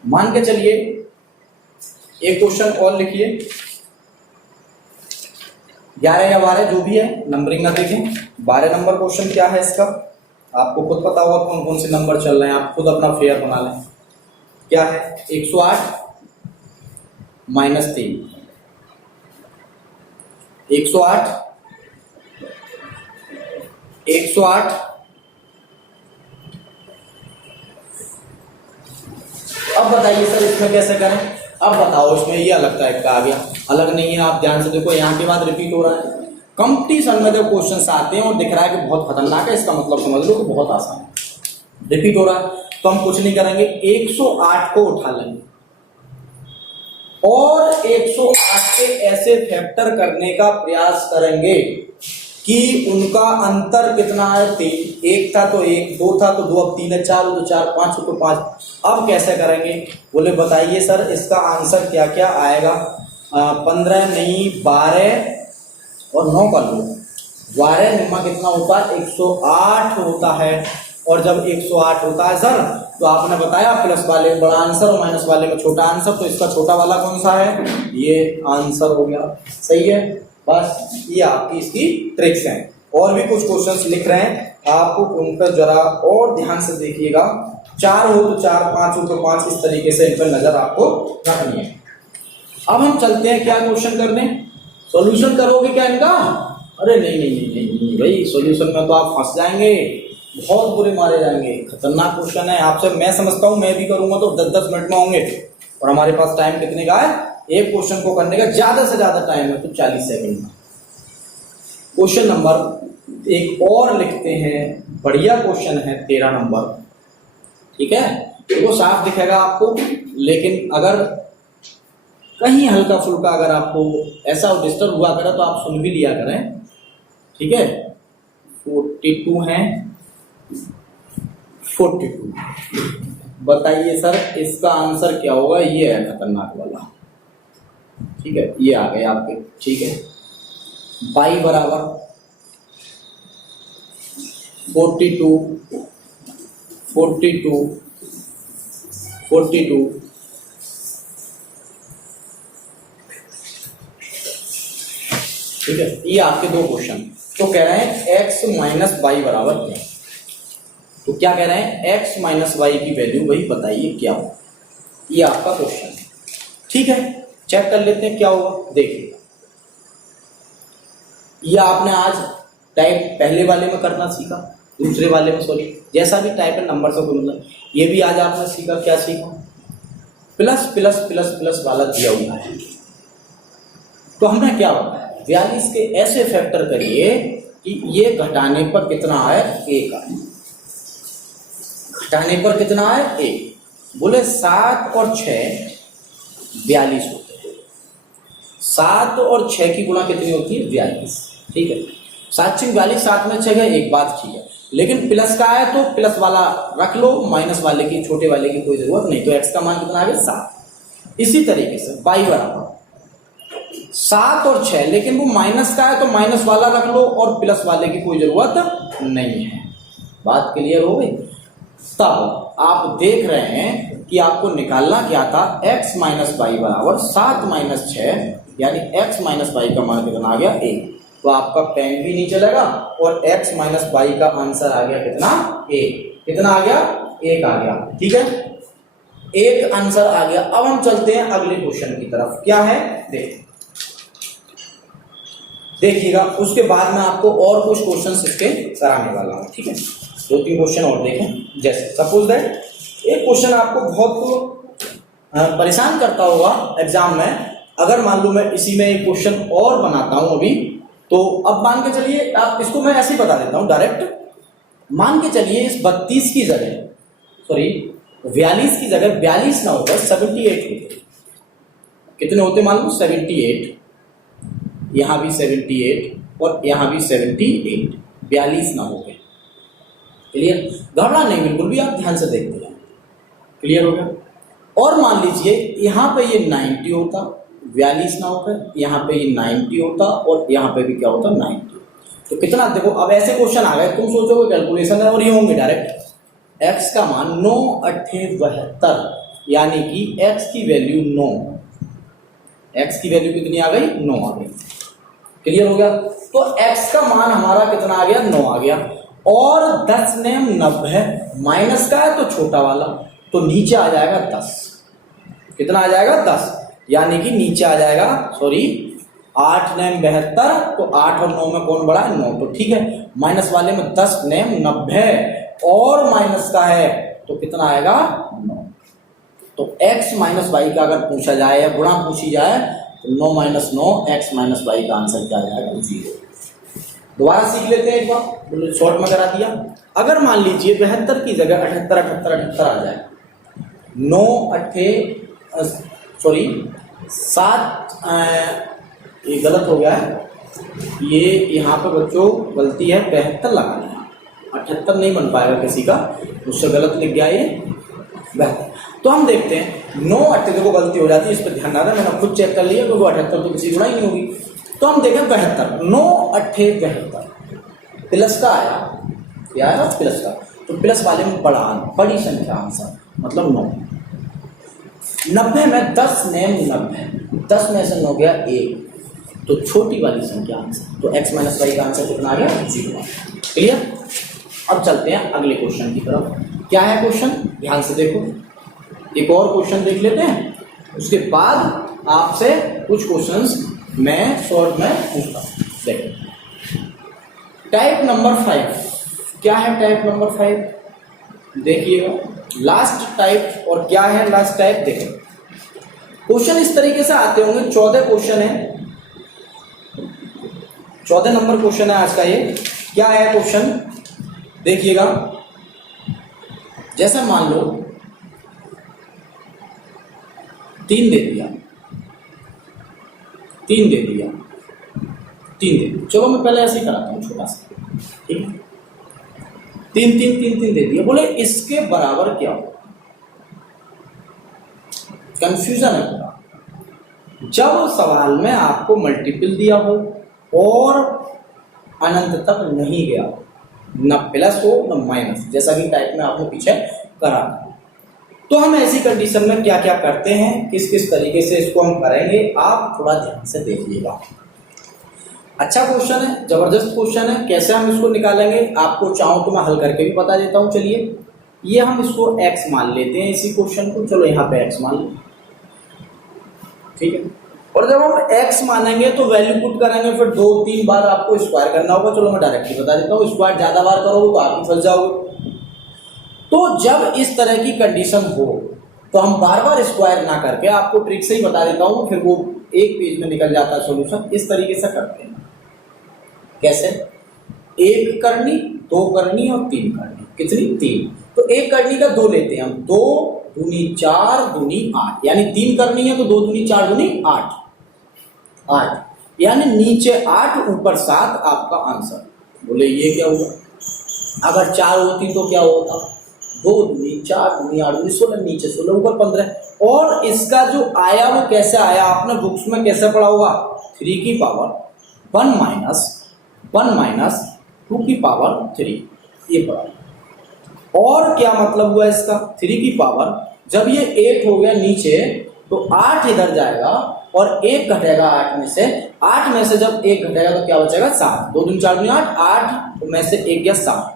मान के चलिए एक क्वेश्चन और लिखिए, 11 या 12 जो भी है, नंबरिंग ना देखें। 12 नंबर क्वेश्चन क्या है इसका, आपको खुद पता होगा कौन कौन से नंबर चल रहे हैं, आप खुद अपना फेयर बना लें। क्या है, 108 माइनस 3, 108 अब बताइए सर इसमें कैसे करें, अब बताओ, इसमें ये अलग टाइप का आ गया, अलग नहीं है, आप ध्यान से देखो, यहाँ के बाद रिपीट हो रहा है। कंपटीशन में जब क्वेश्चन आते हैं और दिख रहा है कि बहुत खतरनाक है, इसका मतलब समझ लो कि बहुत आसान है। रिपीट हो रहा है तो हम कुछ नहीं करेंगे, 108 को उठा लेंगे और 108 के ऐसे फैक्टर करने का प्रयास करेंगे कि उनका अंतर कितना है, 3, 1 था तो 1, 2 था तो 2, अब 3 है, 4 तो 4, 5 तो 5। अब कैसे करेंगे, बोले बताइए सर इसका आंसर क्या क्या आएगा। 15 नहीं 12 और 9 कर लो, 12 निम्मा कितना होता है, 108 होता है। और जब 108 होता है सर, तो आपने बताया प्लस वाले में बड़ा आंसर और माइनस वाले में छोटा आंसर, तो इसका छोटा वाला कौन सा है, ये आंसर हो गया। सही है, बस ये आपकी इसकी ट्रिक्स हैं। और भी कुछ क्वेश्चंस लिख रहे हैं, आपको उन पर जरा और ध्यान से देखिएगा। 4 हो तो 4, 5 हो तो 5, इस तरीके से इन पर नजर आपको रखनी है। अब हम चलते हैं क्या क्वेश्चन करने, सॉल्यूशन करोगे क्या इनका, अरे नहीं नहीं नहीं नहीं, नहीं भाई, सॉल्यूशन में तो आप फंस जाएंगे, बहुत बुरे मारे जाएंगे, खतरनाक क्वेश्चन है। आपसे मैं समझता हूं, मैं भी करूंगा तो 10-10 मिनट में होंगे, और हमारे पास टाइम कितने का है, एक क्वेश्चन को करने का ज्यादा से ज्यादा टाइम है तो 40 सेकंड में। क्वेश्चन नंबर एक और लिखते हैं, बढ़िया क्वेश्चन है, 13 नंबर, ठीक है, वो साफ दिखेगा आपको, लेकिन अगर कहीं हल्का फुल्का अगर आपको ऐसा डिस्टर्ब हुआ करे तो आप सुन भी लिया करें, ठीक है। 42 है, 42, बताइए सर इसका आंसर क्या होगा, ये है खतरनाक वाला, ठीक है, ये आ गए आपके, ठीक है। y बराबर 42, 42, 42, ठीक है, ये आपके 2 क्वेश्चन। तो कह रहे हैं x माइनस वाई बराबर क्या, तो क्या कह रहे हैं, x माइनस वाई की वैल्यू वही बताइए क्या हो, ये आपका क्वेश्चन है, ठीक है। चेक कर लेते हैं क्या होगा, देखिए ये आपने आज टाइप पहले वाले में करना सीखा, दूसरे वाले में सॉरी जैसा भी टाइप है नंबर से बोलूंगा, ये भी आज आपने सीखा, क्या सीखा, प्लस प्लस प्लस प्लस वाला दिया हुआ है। तो हमने क्या बताया, 42 के ऐसे फैक्टर करिए कि ये घटाने पर कितना आए, 1 आए, घटाने पर कितना आए, 1। बोले 7 और 6 42 होते हैं, 7 और 6 की गुणा कितनी होती है, 42, ठीक है। 7 6 42, 7 में 6 है, एक बात ठीक है, लेकिन प्लस का है तो प्लस वाला रख लो, माइनस वाले की, छोटे वाले की कोई जरूरत नहीं, तो x का मान कितना आ गया, 7। इसी तरीके से y बराबर 7 और 6, लेकिन वो माइनस का है तो माइनस वाला रख लो और प्लस वाले की कोई जरूरत नहीं है। बात क्लियर हो गई। तब आप देख रहे हैं कि आपको निकालना क्या था, x माइनस वाई बराबर 7 माइनस 6, यानी x माइनस वाई का मान कितना आ गया, 1। तो आपका पेन भी नीचे लगा और x माइनस वाई का आंसर आ गया कितना, एक। कितना आ गया, एक आ गया। ठीक है, एक आंसर आ गया। अब हम चलते हैं अगले क्वेश्चन की तरफ। क्या है देखिएगा, उसके बाद मैं आपको और कुछ क्वेश्चन इसके कराने वाला हूं। ठीक है, 2-3 क्वेश्चन और देखें। जैसे सपोज दैट एक क्वेश्चन आपको बहुत परेशान करता होगा एग्जाम में। अगर मान लो मैं इसी में एक क्वेश्चन और बनाता हूं अभी, तो अब मान के चलिए, आप इसको मैं ऐसे ही बता देता हूं डायरेक्ट। मान के चलिए इस 32 की जगह, सॉरी 42 की जगह 42 ना होकर 78 होते। कितने होते मान लो, 78, यहां भी 78 और यहां भी 78, 42 ना हो गए। क्लियर, घबरा नहीं बिल्कुल भी, आप ध्यान से देखते हैं। क्लियर हो गया। और मान लीजिए यहां पे ये 90 होता, 42 ना होकर यहां पे ये 90 होता और यहां पे भी क्या होता, 90। तो कितना, देखो अब ऐसे क्वेश्चन आ गए, तुम सोचोगे कैलकुलेशन है और ये होंगे डायरेक्ट। x का मान 9 8 72, यानी कि x की वैल्यू 9, x की वैल्यू कितनी आ गई, 9 आ गई। क्लियर हो गया। तो x का मान हमारा कितना आ गया, 9 आ गया। और 10 नेम 90 माइनस का है तो छोटा वाला, तो नीचे आ जाएगा 10। कितना आ जाएगा, 10, यानी कि नीचे आ जाएगा, सॉरी 8 नेम 72, तो 8 और 9 में कौन बड़ा है, 9। तो ठीक है, माइनस वाले में 10 नेम 90 और माइनस का है तो कितना आएगा, 9। तो x माइनस वाई का अगर पूछा जाए या गुणा पूछी जाए तो 9 माइनस 9 x माइनस वाई का आंसर क्या आ जाएगा, 0। दोबारा सीख लेते हैं एक बार, शॉर्ट में करा दिया। अगर मान लीजिए 72 की जगह 78 78 78 आ जाए, 9 8 सॉरी 7, ये गलत हो गया है, ये यहाँ पर बच्चों गलती है, 72 लगा दिया, 78 नहीं बन पाएगा किसी का, उससे गलत लिख गया ये 72। तो हम देखते हैं 9 8, देखो गलती हो जाती है, इस पर ध्यान ना दें, मैंने खुद चेक कर लिया क्योंकि 78 तो किसी गुणा ही नहीं होगी। तो हम देखें 72, 9 8 72 प्लस का आया, क्या आया, प्लस का। तो प्लस वाले में बड़ी संख्या आंसर, मतलब 9। 90 में 10 नेम 90, 10 में से 9 गया 1, तो छोटी वाली संख्या आंसर। तो x माइनस वाई का आंसर कितना आ गया, 0। क्लियर। अब चलते हैं अगले क्वेश्चन की तरफ। क्या है क्वेश्चन, ध्यान से देखो। एक और क्वेश्चन देख लेते हैं, उसके बाद आपसे कुछ क्वेश्चंस मैं शॉर्ट में पूछता हूं। देखो टाइप नंबर 5, क्या है टाइप नंबर 5, देखिएगा लास्ट टाइप। और क्या है लास्ट टाइप, देखो क्वेश्चन इस तरीके से आते होंगे। 14 क्वेश्चन है, 14 नंबर क्वेश्चन है आज का ये। क्या है क्वेश्चन, देखिएगा। जैसा मान लो 3 दे दिया, 3 दे दिया, 3 दे दिया। चलो मैं पहले ऐसे ही कराता हूँ छोटा सा, ठीक है। 3 3 3 3 दे दिया, बोले इसके बराबर क्या हो। कंफ्यूजन है पूरा। जब सवाल में आपको मल्टीपल दिया हो और अनंत तक नहीं गया, न प्लस हो न माइनस, जैसा कि टाइप में आपने पीछे करा, तो हम ऐसी कंडीशन में क्या क्या करते हैं, किस किस तरीके से इसको हम करेंगे, आप थोड़ा ध्यान से देखिएगा। अच्छा क्वेश्चन है, जबरदस्त क्वेश्चन है। कैसे हम इसको निकालेंगे, आपको चाहूं तो मैं हल करके भी बता देता हूं। चलिए ये हम इसको x मान लेते हैं, इसी क्वेश्चन को, चलो यहाँ पे x मान लें, ठीक है। और जब हम x मानेंगे तो वैल्यू पुट करेंगे, फिर 2-3 बार आपको स्क्वायर करना होगा। चलो मैं डायरेक्टली बता देता हूँ, स्क्वायर ज्यादा बार करोगे तो आप ही फंस जाओगे। तो जब इस तरह की कंडीशन हो तो हम बार बार स्क्वायर ना करके, आपको ट्रिक से ही बता देता हूँ, फिर वो एक पेज में निकल जाता है सॉल्यूशन। इस तरीके से करते हैं। कैसे, 1 करनी, 2 करनी और 3 करनी। कितनी, 3। तो 1 करनी का 2 लेते हैं हम, 2 दूनी 4 दूनी 8, यानी 3 करनी है तो 2 दूनी 4 दूनी 8, 8, यानी नीचे 8 ऊपर 7 आपका आंसर। बोले ये क्या हुआ, अगर 4 होती तो क्या होता, 2 दूनी 4 दूनी 8 दूनी 16, नीचे 16 ऊपर 15। और इसका जो आया वो कैसे आया, आपने बुक्स में कैसे पढ़ा होगा, 3 की पावर 1 माइनस 2 की पावर 3, ये पढ़ा। और क्या मतलब हुआ इसका, 3 की पावर, जब ये 8 हो गया नीचे तो 8 इधर जाएगा और 1 घटेगा 8 में से। 8 में से जब 1 घटेगा तो क्या बचेगा 7। 2 दूनी 4 दूनी 8, 8 में से 1 गया 7।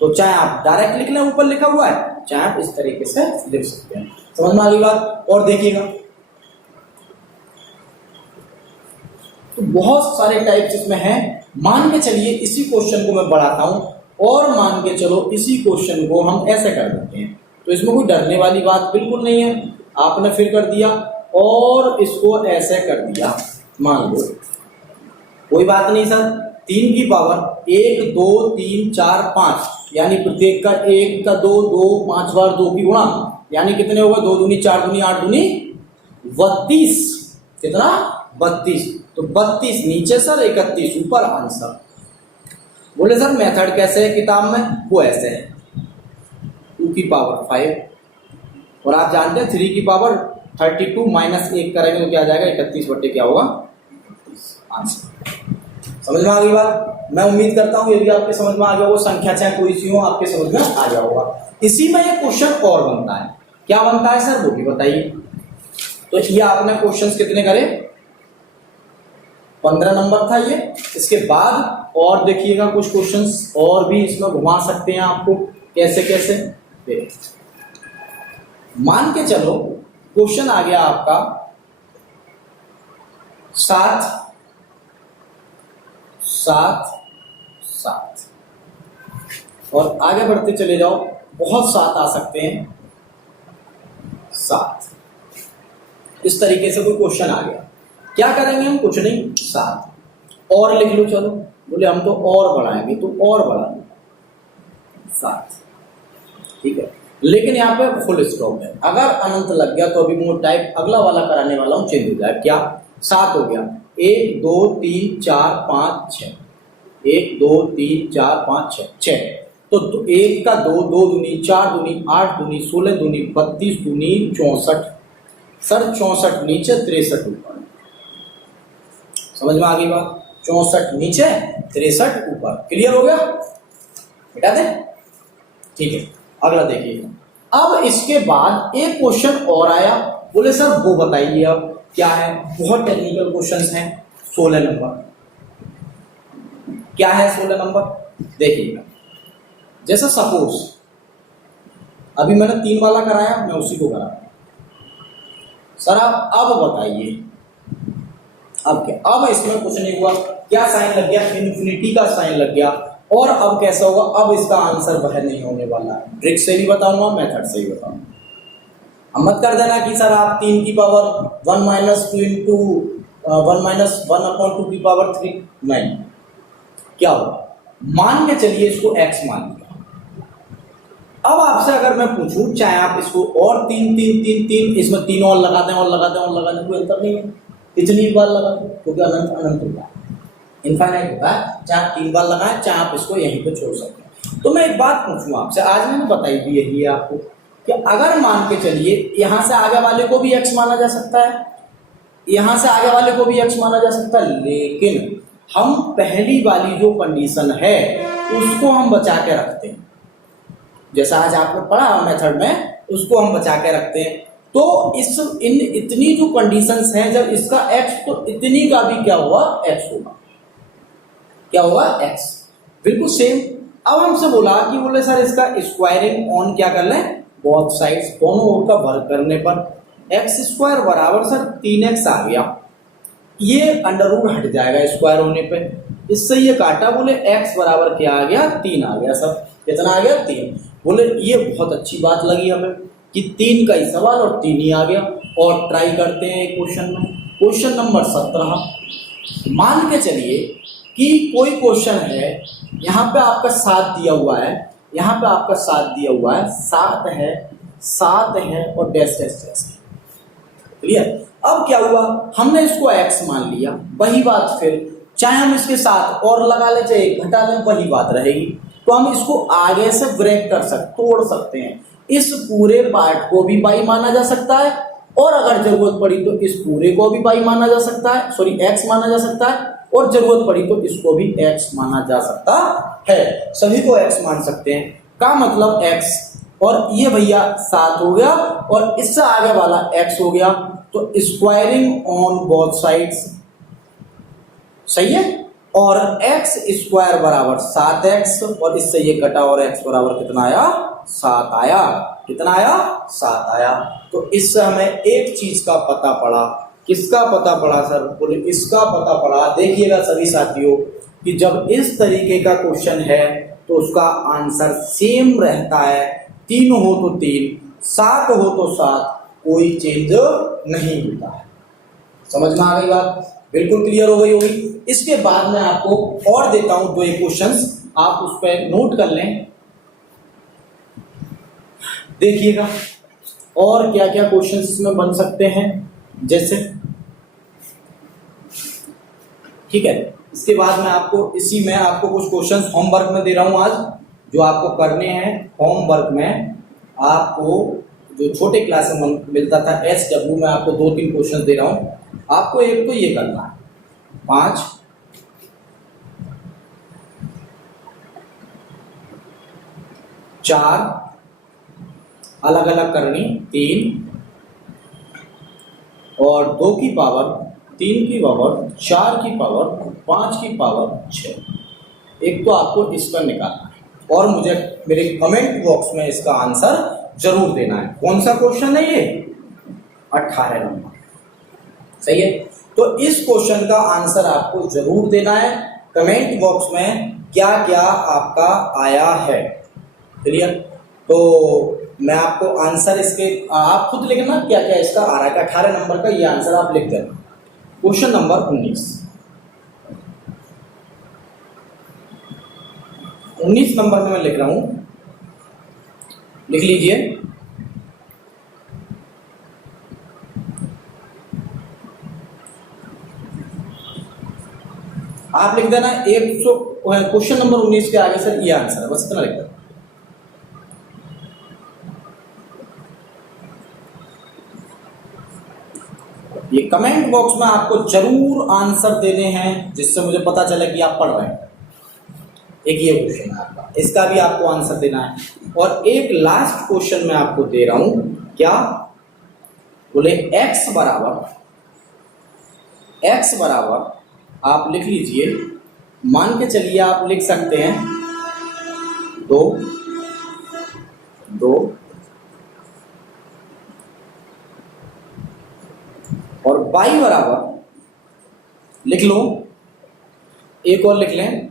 तो चाहे आप डायरेक्ट लिख लें, ऊपर लिखा हुआ है, चाहे आप इस तरीके से लिख सकते हैं। समझ में आ गई बात? और देखिएगा तो बहुत सारे टाइप्स इसमें हैं। मान के चलिए इसी क्वेश्चन को मैं बढ़ाता हूं और मान के चलो इसी क्वेश्चन को हम ऐसे कर देते हैं। तो इसमें कोई डरने वाली बात बिल्कुल नहीं है। आपने फिर कर दिया और इसको ऐसे कर दिया, मान लो कोई बात नहीं सर। 3 की पावर 1 2 3 4 5 यानी प्रत्येक का 1 का 2 2 5 बार 2 की गुणा, यानी कितने होगा 2 दूनी 4 दूनी 8 दूनी 32। कितना? 32। तो 32 नीचे सर, 31 ऊपर आंसर। बोले सर मेथड कैसे है किताब में? वो ऐसे है 2 की पावर 5 और आप जानते हैं 3 की पावर 32 माइनस 1 करेंगे तो क्या आ जाएगा 31 बट्टे क्या होगा आंसर। समझ में आ गई बात? मैं उम्मीद करता हूं ये भी आपके समझ में आ गया होगा। संख्या चाहे कोई सी हो आपके समझ में आ गया होगा। इसी में एक क्वेश्चन और बनता है। क्या बनता है सर वो भी बताइए। तो ये आपने क्वेश्चंस कितने करे? 15 नंबर था ये। इसके बाद और देखिएगा कुछ क्वेश्चंस और भी इसमें घुमा सकते हैं आपको। कैसे कैसे देखिए, मान के चलो क्वेश्चन आ गया आपका 7 7 7 और आगे बढ़ते चले जाओ, बहुत 7 आ सकते हैं 7। इस तरीके से कोई क्वेश्चन आ गया, क्या करेंगे हम? कुछ नहीं, 7 और लिख लो। चलो बोले हम तो और बढ़ाएंगे, तो और बढ़ाएंगे 7, ठीक है। लेकिन यहाँ पे फुल स्टॉप है। अगर अनंत लग गया तो अभी मोड टाइप अगला वाला कराने वाला हूं, चेंज हो जाए। क्या? 7 हो गया, 1 2 3 4 5 6, 1 2 3 4 5 6 6। तो 1 का 2 2 दूनी 4 दूनी 8 दूनी 16 दूनी 32 दूनी 64। सर 64 नीचे 63 ऊपर। समझ में आ गई बात? 64 नीचे 63 ऊपर। क्लियर हो गया? मिटा दे, ठीक है। अगला देखिए, अब इसके बाद एक क्वेश्चन और आया। बोले सर वो बताइए अब क्या है। बहुत टेक्निकल क्वेश्चंस हैं। 16 नंबर क्या है? 16 नंबर देखिएगा, जैसा सपोज अभी मैंने 3 वाला कराया, मैं उसी को करा सर आप अब बताइए अब क्या। अब इसमें कुछ नहीं हुआ, क्या साइन लग गया? इन्फिनिटी का साइन लग गया। और अब कैसा होगा? अब इसका आंसर वह नहीं होने वाला है। ट्रिक से भी बताऊंगा, मेथड से भी बताऊंगा। अब मत कर देना कि सर आप 3 की पावर 1 माइनस 2 इंटू 1 माइनस 1/2 की पावर 3। नहीं, क्या होगा? मान के चलिए इसको x मान लिया। अब आपसे अगर मैं पूछूं, चाहे आप इसको और 3 3 3 3 इसमें 3 और लगा दें और लगा दें और लगा दें, कोई अंतर नहीं है। इतनी बार लगा दें क्योंकि अनंत अनंत होता है, इनफाइनाइट होता है। चाहे आप 3 बार लगाएं, चाहे आप इसको यहीं पे छोड़ सकते हैं। तो मैं एक बात पूछूं आपसे, आज मैंने बताई भी यही है आपको कि अगर मान के चलिए यहां से आगे वाले को भी x माना जा सकता है, यहां से आगे वाले को भी x माना जा सकता है, लेकिन हम पहली वाली जो कंडीशन है उसको हम बचा के रखते हैं। जैसा आज आपने पढ़ा मेथड में, उसको हम बचा के रखते हैं। तो इतनी जो कंडीशंस हैं, जब इसका x तो इतनी का भी क्या हुआ? x होगा। क्या होगा? x। बिल्कुल सेम। अब हमसे बोला कि बोले सर इसका स्क्वायरिंग ऑन क्या कर लें? बोथ साइड्स, दोनों ओर का वर्ग करने पर x स्क्वायर बराबर सर 3x आ गया। ये अंडर रूट हट जाएगा स्क्वायर होने पे, इससे ये काटा। बोले x बराबर क्या आ गया? 3 आ गया सर। कितना आ गया? 3। बोले ये बहुत अच्छी बात लगी हमें कि 3 का ही सवाल और 3 ही आ गया। और ट्राई करते हैं क्वेश्चन में। Question number 17। मान के चलिए कि कोई क्वेश्चन है, यहाँ पे आपका 7 दिया हुआ है, यहाँ पे आपका 7 दिया हुआ है, 7 है और डैश डैश डैश। क्लियर? अब क्या हुआ? हमने इसको x मान लिया। वही बात फिर चाहे हम इसके साथ और लगा ले चाहे घटा लें, वही बात रहेगी। तो हम इसको आगे से ब्रेक कर सकते, तोड़ सकते हैं। इस पूरे पार्ट को भी y माना जा सकता है और अगर जरूरत पड़ी तो इस पूरे को भी y माना जा सकता है, सॉरी x माना जा सकता है, और जरूरत पड़ी तो इसको भी x माना जा सकता है। सभी को x मान सकते हैं का मतलब x। और ये भैया 7 हो गया और इससे आगे वाला x हो गया। तो स्क्वायरिंग ऑन बोथ साइड्स, सही है। और एक्स स्क्वायर बराबर 7x, और इससे ये कटा और x बराबर कितना आया, 7 आया। कितना आया, 7 आया। तो इससे हमें एक चीज का पता पड़ा। किसका पता पड़ा सर, बोले इसका पता पड़ा। देखिएगा सभी साथियों कि जब इस तरीके का क्वेश्चन है तो उसका आंसर सेम रहता है। 3 हो तो 3, 7 हो तो 7, कोई चेंज नहीं होता है। समझ में आ गई बात, बिल्कुल क्लियर हो गई होगी। इसके बाद मैं आपको और देता हूं 2 क्वेश्चंस, आप उस पर नोट कर लें। देखिएगा और क्या क्या क्वेश्चंस इसमें बन सकते हैं, जैसे, ठीक है। इसके बाद मैं आपको इसी में आपको कुछ क्वेश्चंस होमवर्क में दे रहा हूं आज, जो आपको करने हैं। होमवर्क में आपको जो छोटे क्लास में मिलता था SW में, आपको 2-3 क्वेश्चंस दे रहा हूं। आपको एक तो ये करना है 5, 4 अलग अलग करनी, 3 और 2 की पावर, 3 की पावर, 4 की पावर, 5 की पावर 6। एक तो आपको इसका निकालना है और मुझे मेरे कमेंट बॉक्स में इसका आंसर जरूर देना है। कौन सा क्वेश्चन है ये, 18 नंबर, सही है। तो इस क्वेश्चन का आंसर आपको जरूर देना है कमेंट बॉक्स में, क्या क्या आपका आया है, क्लियर। तो मैं आपको आंसर इसके आप खुद लिखना क्या क्या इसका आ रहा है। 18 नंबर का ये आंसर आप लिख देना। क्वेश्चन नंबर 19 नंबर में मैं लिख रहा हूं, लिख लीजिए। आप लिख देना 100, क्वेश्चन नंबर 19 के आगे सर ये आंसर है, बस इतना लिख देना। ये कमेंट बॉक्स में आपको जरूर आंसर देने हैं, जिससे मुझे पता चले कि आप पढ़ रहे हैं। एक ये क्वेश्चन है आपका, इसका भी आपको आंसर देना है। और एक लास्ट क्वेश्चन मैं आपको दे रहा हूं, क्या बोले, x बराबर आप लिख लीजिए, मान के चलिए आप लिख सकते हैं 2 और y बराबर लिख लो, एक और लिख लें,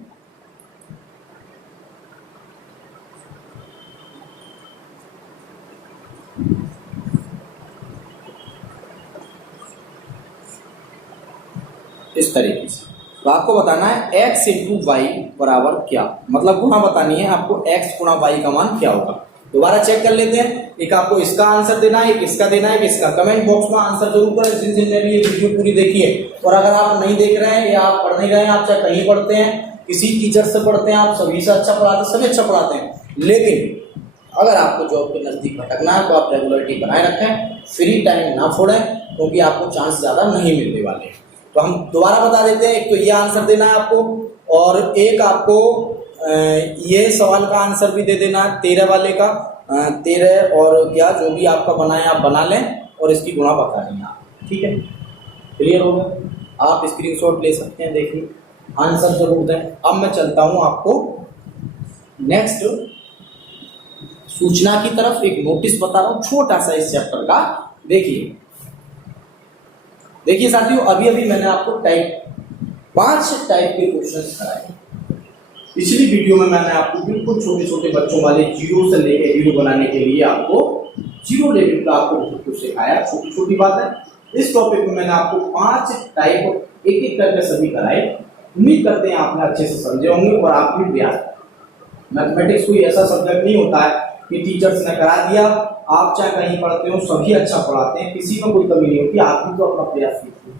इस तरीके से। तो आपको बताना है x इंटू वाई बराबर क्या, मतलब गुणा बतानी है आपको, x गुणा वाई का मान क्या होगा। दोबारा चेक कर लेते हैं, एक आपको इसका आंसर देना है, एक इसका देना है, एक इसका। कमेंट बॉक्स में आंसर जरूर करें जिन ने भी ये वीडियो पूरी देखी है। और अगर आप नहीं देख रहे हैं या आप पढ़ नहीं रहे हैं, आप चाहे कहीं पढ़ते हैं, किसी टीचर से पढ़ते हैं, आप सभी से अच्छा पढ़ाते हैं, सभी अच्छा पढ़ाते हैं, लेकिन अगर आपको जॉब के नजदीक भटकना है तो आप रेगुलरिटी बनाए रखें, फ्री टाइम ना छोड़ें, क्योंकि आपको चांस ज्यादा नहीं मिलने वाले। तो हम दोबारा बता देते हैं, एक तो ये आंसर देना है आपको, और एक आपको ये सवाल का आंसर भी दे देना है 13 वाले का। 13 और क्या जो भी आपका बनाए आप बना लें और इसकी गुणा बता दें आप, ठीक है। क्लियर हो गया, आप स्क्रीनशॉट ले सकते हैं, देखिए आंसर जरूर दें। अब मैं चलता हूं आपको नेक्स्ट सूचना की तरफ। एक नोटिस बता रहा हूं छोटा सा इस चैप्टर का, देखिए साथियों, अभी मैंने आपको 5 टाइप के क्वेश्चंस कराए। पिछली वीडियो में मैंने आपको बिल्कुल छोटे छोटे बच्चों वाले 0 से लेकर हीरो बनाने के लिए आपको 0 लेवल का आपको बहुत कुछ सिखाया, छोटी छोटी बात है। इस टॉपिक में मैंने आपको 5 टाइप एक एक करके सभी कराए। उम्मीद करते हैं आपने अच्छे से समझे होंगे और आप भी प्रयास। मैथमेटिक्स कोई ऐसा सब्जेक्ट नहीं होता है कि टीचर्स ने करा दिया, आप चाहे कहीं पढ़ते हो सभी अच्छा पढ़ाते हैं, किसी में कोई कमी नहीं होती। आप भी तो अपना प्रयास कीजिए,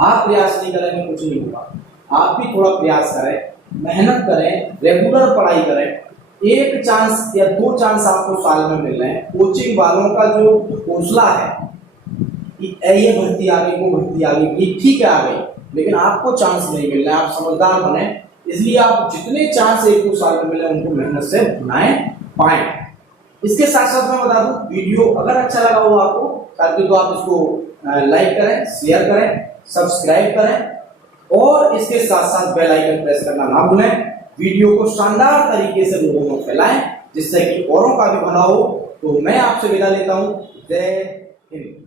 आप प्रयास नहीं करेंगे कुछ नहीं होगा। आप भी थोड़ा प्रयास करें, मेहनत करें, रेगुलर पढ़ाई करें। 1 चांस या 2 चांस आपको साल में मिल रहे हैं। कोचिंग वालों का जो हौसला है कि ये भर्ती आ गई, वो भर्ती आ गई, ठीक है आ गई, लेकिन आपको चांस नहीं मिल रहा है। आप समझदार बने, इसलिए आप जितने चांस 1-2 साल में मिले उनको मेहनत से बनाए पाए। इसके साथ साथ मैं बता दूं, वीडियो अगर अच्छा लगा हो आपको साथियों, तो आप इसको लाइक करें, शेयर करें, सब्सक्राइब करें और इसके साथ साथ बेल आइकन प्रेस करना ना भूलें। वीडियो को शानदार तरीके से लोगों में फैलाएं जिससे कि औरों का भी भला हो। तो मैं आपसे विदा लेता हूं। जय हिंद।